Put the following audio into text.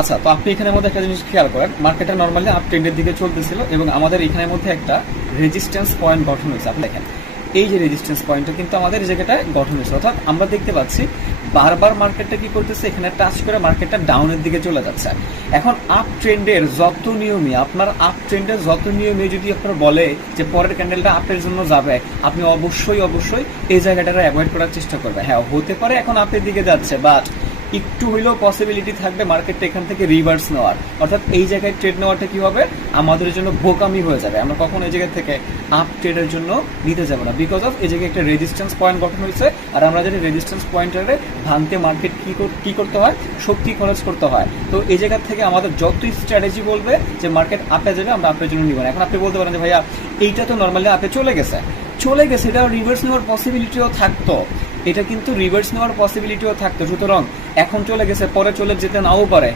আচ্ছা, তো আপনি এখানের মধ্যে একটা জিনিস খেয়াল করেন, মার্কেটটা নর্মালি আপ ট্রেন্ডের দিকে চলতেছিল এবং আমাদের এখানের মধ্যে একটা রেজিস্ট্যান্স পয়েন্ট গঠন হয়েছে। আপনি দেখেন এই যে রেজিস্ট্যান্স পয়েন্টটা কিন্তু আমাদের এই জায়গাটায় গঠন হয়েছে, অর্থাৎ আমরা দেখতে পাচ্ছি বারবার মার্কেটটা কি করতেছে, এখানে টাচ করে মার্কেটটা ডাউনের দিকে চলে যাচ্ছে। এখন আপ ট্রেন্ডের যত নিয়মই আপনার আপ ট্রেন্ডের যত নিয়মে যদি আপনার বলে যে পরের ক্যান্ডেলটা আপের জন্য যাবে, আপনি অবশ্যই অবশ্যই এই জায়গাটা অ্যাভয়েড করার চেষ্টা করবেন। হ্যাঁ, হতে পারে এখন আপের দিকে যাচ্ছে, বাট একটু হইলেও পসিবিলিটি থাকবে মার্কেটটা এখান থেকে রিভার্স নেওয়ার, অর্থাৎ এই জায়গায় ট্রেড নেওয়াটা কি হবে আমাদের জন্য বোকামি হয়ে যাবে। আমরা কখন এই জায়গা থেকে আপ ট্রেডের জন্য নিতে যাবো না, বিকজ অফ এই জায়গায় একটা রেজিস্ট্যান্স পয়েন্ট গঠন হয়েছে। আর আমরা জানি রেজিস্ট্যান্স পয়েন্টারে ভাঙতে মার্কেট কি করতে হয়, শক্তি খরচ করতে হয়। তো এই জায়গা থেকে আমাদের যতই স্ট্র্যাটেজি বলবে যে মার্কেট আপে যাবে, আমরা আপের জন্য নিব না। এখন আপনি বলতে পারেন যে ভাইয়া এইটা তো নর্মালি আপে চলে গেছে, এটা রিভার্স নেওয়ার পসিবিলিটিও থাকতো, এটা কিন্তু রিভার্স নেওয়ার পসিবিলিটিও থাকতো। সুতরাং এখন চলে গেছে, পরে চলে যেতে নাও পারে।